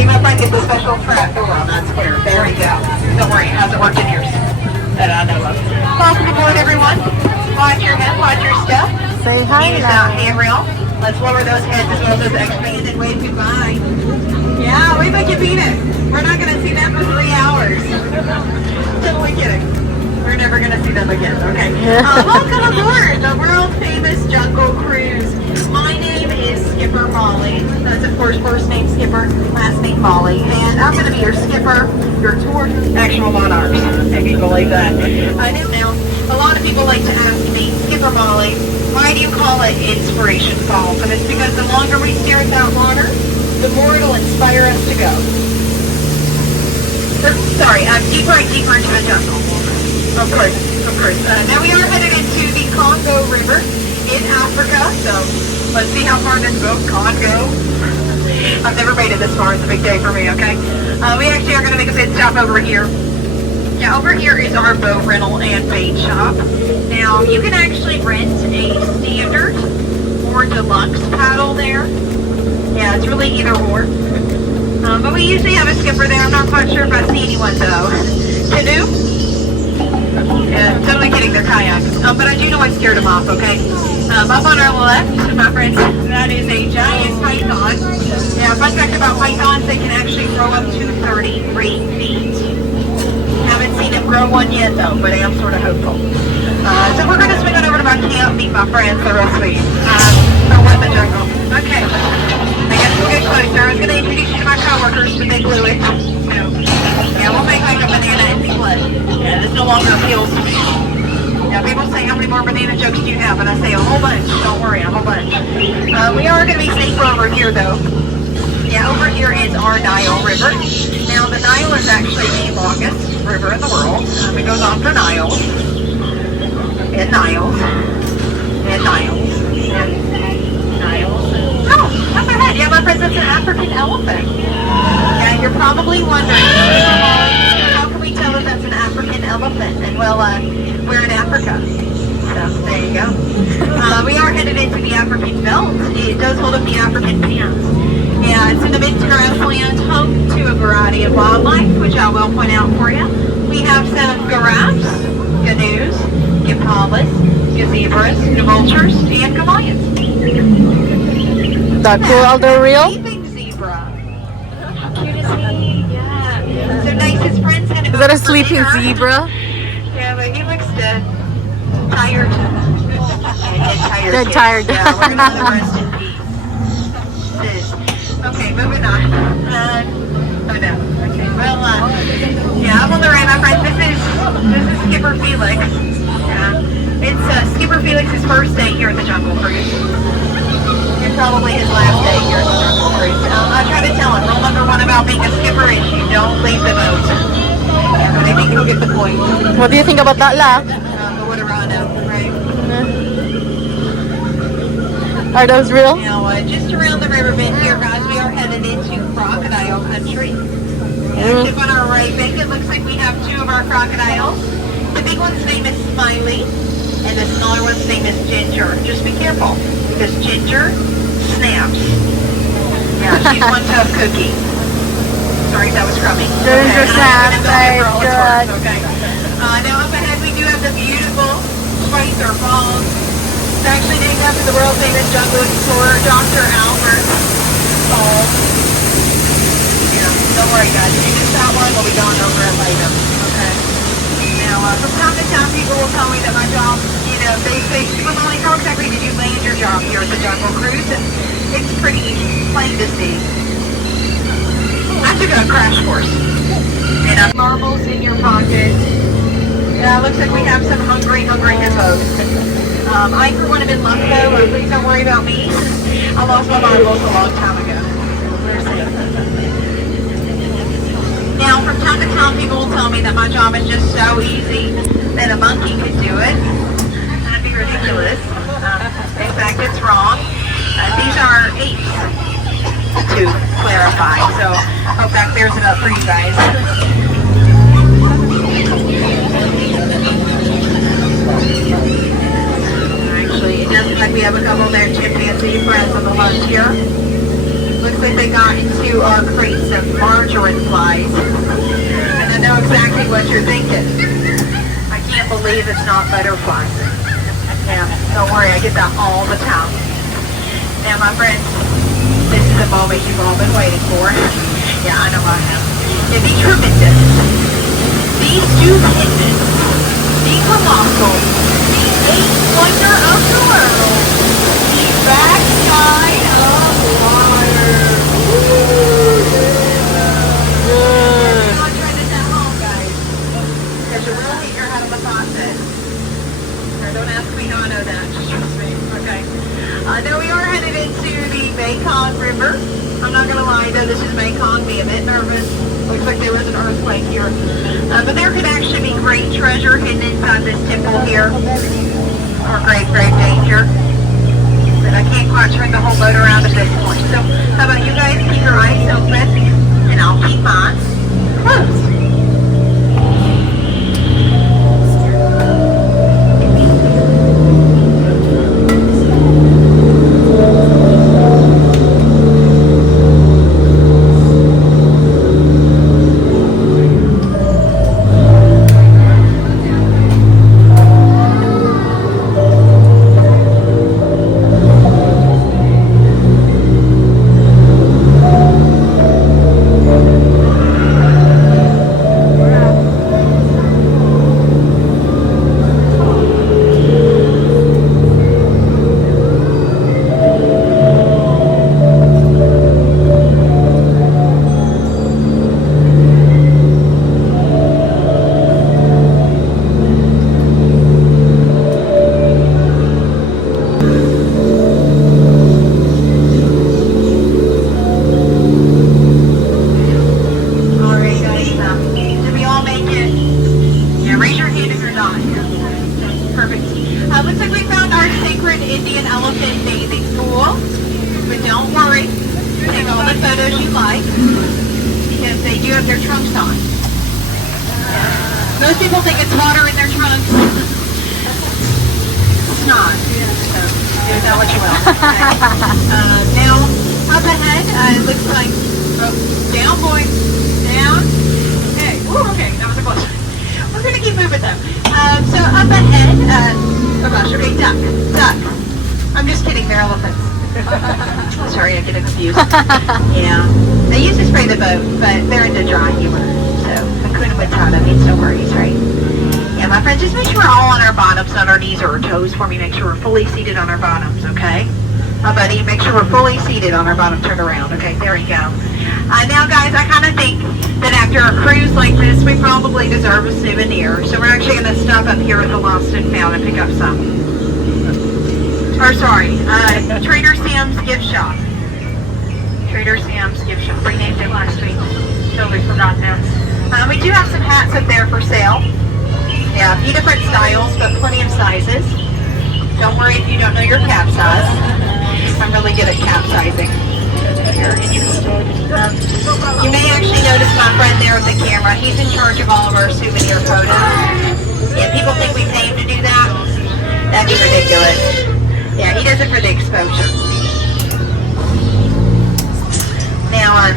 See, my friend gets a special trap door on that square. There we go. Don't worry, it hasn't worked in years that I know of. Welcome aboard, everyone. Watch your head, watch your step. Say hi, Use that handrail. Let's lower those heads as well as those extras and wave goodbye. Yeah, wave like you mean it. We're not going to see them for 3 hours. Totally kidding. We're never going to see them again, okay? Welcome aboard the world famous Jungle Cruise. My name is Skipper Molly. That's, of course, first name Skipper, last name Molly. And I'm going to be your skipper, your tour actual monarch. If you believe that. I do now. A lot of people like to ask me, Skipper Molly, why do you call it Inspiration Falls? And it's because the longer we stare at that water, the more it'll inspire us to go. Sorry, deeper and deeper into the jungle. Of course, of course. Now we are headed into the Congo River in Africa, so let's see how far this goes. Congo. I've never made it this far. It's a big day for me, okay? We actually are going to make a pit stop over here. Now, over here is our boat rental and bait shop. Now, you can actually rent a standard or deluxe paddle there. Yeah, it's really either or. But we usually have a skipper there. I'm not quite sure if I see anyone, though. Canoe? Yeah, totally kidding. They're kayaks. But I do know I scared them off, okay? Up on our left, my friends, that is a giant python. Yeah, fun fact about pythons, they can actually grow up to 33 feet. Haven't seen him grow one yet, though, but I am sort of hopeful. So we're going to swing on over to my camp, meet my friends. They're real sweet. So we're in the jungle. Okay. I guess we'll get closer. I was going to introduce you to my coworkers, but they blew it. So, yeah, we'll make like a banana and split. Yeah, this no longer appeals to me. Now, people say, how many more banana jokes do you have? And I say, a whole bunch. Don't worry, a whole bunch. We are going to be safer over here, though. Yeah, over here is our Nile River. Now, the Nile is actually the longest river in the world. It goes on for Niles. And Niles. And Niles. And Niles. Oh, up ahead. Yeah, my friends, that's an African elephant. Yeah, you're probably wondering, how can we tell if that's an African elephant? And well, we're in Africa. So, there you go. We are headed into the African belt. It does hold up the African pants. Yeah, it's in the mid-grassland, home to a variety of wildlife, which I will point out for you. We have some giraffes, canoes, impalas, zebras, vultures, and Goliaths. That cool, they're real? Sleeping zebra. How cute is he? Yeah. So nice, his friend's gonna go. Is that a sleeping zebra? Yeah, but he looks dead. Tired. Dead tired. Yeah, we're gonna let him rest in peace. Okay, moving on. Oh no. Okay, well, yeah, I'm on the right, my friend. This is Skipper Felix. Yeah, it's Skipper Felix's first day here at the Jungle Cruise. And probably his last day here at the Jungle Cruise. I try to tell him, rule number one about being a skipper is you don't leave the boat. Yeah, but I think he'll get the point. What do you think about that laugh? But what a rhino, right? Are those real? Now, just around the river bend here, guys, we are headed into crocodile country. And up on our right bank, it looks like we have two of our crocodiles. The big one's name is Smiley, and the smaller one's name is Ginger. Just be careful, because Ginger snaps. Yeah, she's one tough cookie. Sorry, that was crummy. Ginger snaps, good. Okay. Now up ahead, we do have the beautiful Spicer Falls. It's actually named after the world famous jungle explorer, Dr. Albert Falls. Yeah, don't worry guys, if you missed that one, we'll be going over it later. Okay. Now, from time to time, people will tell me that my job, you know, they say, Super Molly, how exactly did you land your job here at the Jungle Cruise? And it's pretty plain to see. I took a crash course. And marbles in your pocket. Yeah, looks like we have some hungry hippos. I for one have been luck though, please don't worry about me. I lost my marbles a long time ago. We're safe. Now, from time to time, people will tell me that my job is just so easy that a monkey could do it. That'd be ridiculous. In fact, it's wrong. These are apes, to clarify. So, hope that clears it up for you guys. Actually, it does look like we have a couple of their chimpanzee friends on the lunch here. Looks like they got into our crates of margarine flies. And I know exactly what you're thinking. I can't believe it's not butterflies. Yeah, don't worry, I get that all the time. Now my friends, this is the moment you've all been waiting for. Yeah, I know I have. Yeah, the tremendous, the stupendous, the colossal, the eighth wonder of the world, the backside of water. Good. I'm trying this at home, guys. There's a real heater out of the faucet. Don't ask me how I know that. Just trust me. Okay. Now we are headed into the Mekong River. I'm not gonna lie though, this is Mekong. Be a bit nervous. Looks like there was an earthquake here. But there could actually be great treasure hidden inside this temple here. Or grave danger. But I can't quite turn the whole boat around at this point. So how about you guys keep your eyes open and I'll keep mine closed. Most people think it's water in their trunks. It's not. So, do that what you will. Okay. Now, up ahead, it looks like, down boys, down. Okay, ooh, okay, that was a close one. We're going to keep moving though. So up ahead, oh gosh, okay, duck. I'm just kidding, they're elephants. Sorry, I get confused. Yeah, they used to spray the boat, but they're into dry humor. So, Hakuna Matata means no worries, right? Yeah, my friends, just make sure we're all on our bottoms, on our knees or our toes for me. Make sure we're fully seated on our bottoms, okay? My buddy, make sure we're fully seated on our bottom, turn around. Okay, there we go. Now, guys, I kind of think that after a cruise like this, we probably deserve a souvenir. So we're actually going to stop up here at the Lost and Found and pick up some. Or sorry, Trader Sam's gift shop. Trader Sam's gift shop. Renamed it last week. Totally forgot that. We do have some hats up there for sale. Yeah, a few different styles, but plenty of sizes. Don't worry if you don't know your cap size. I'm really good at capsizing. If you're interested. You may actually notice my friend there with the camera. He's in charge of all of our souvenir photos. Yeah, people think we pay him to do that. That'd be ridiculous. Yeah, he does it for the exposure. Now,